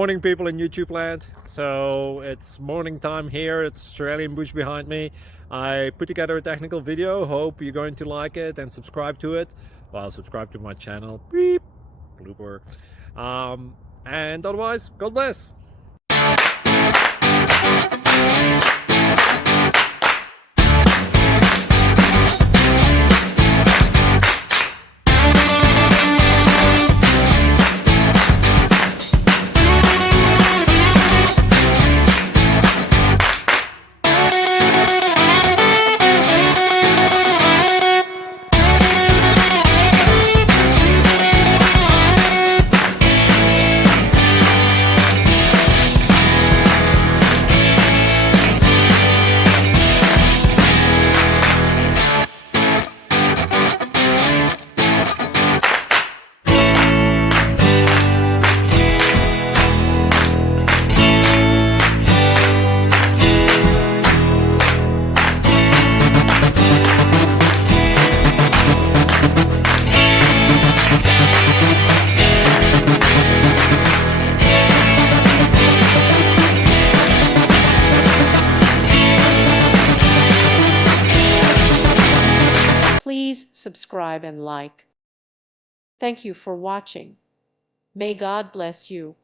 Morning people in YouTube land. So it's morning time here. It's Australian bush behind me. I put together a technical video. Hope you're going to like it and subscribe to it. Well, subscribe to my channel. Beep. Blooper. And otherwise, God bless. Please subscribe and like. Thank you for watching. May God bless you.